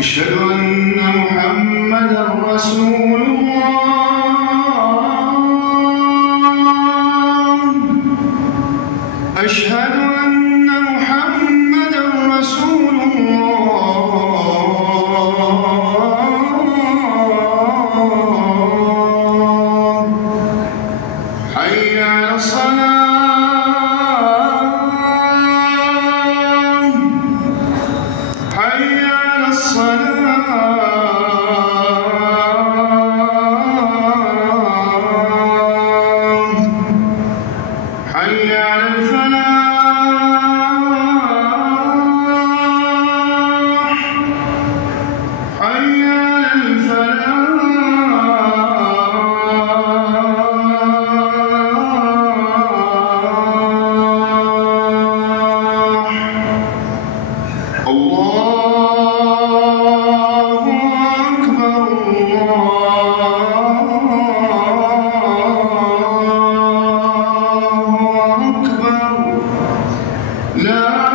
أشهد أن محمدًا رسول الله. أشهد أن محمدًا رسول الله. حي على الصلاة. حي على الصلاة. حي على الفلاح. حي على الفلاح. الله أكبر. الله أكبر. لا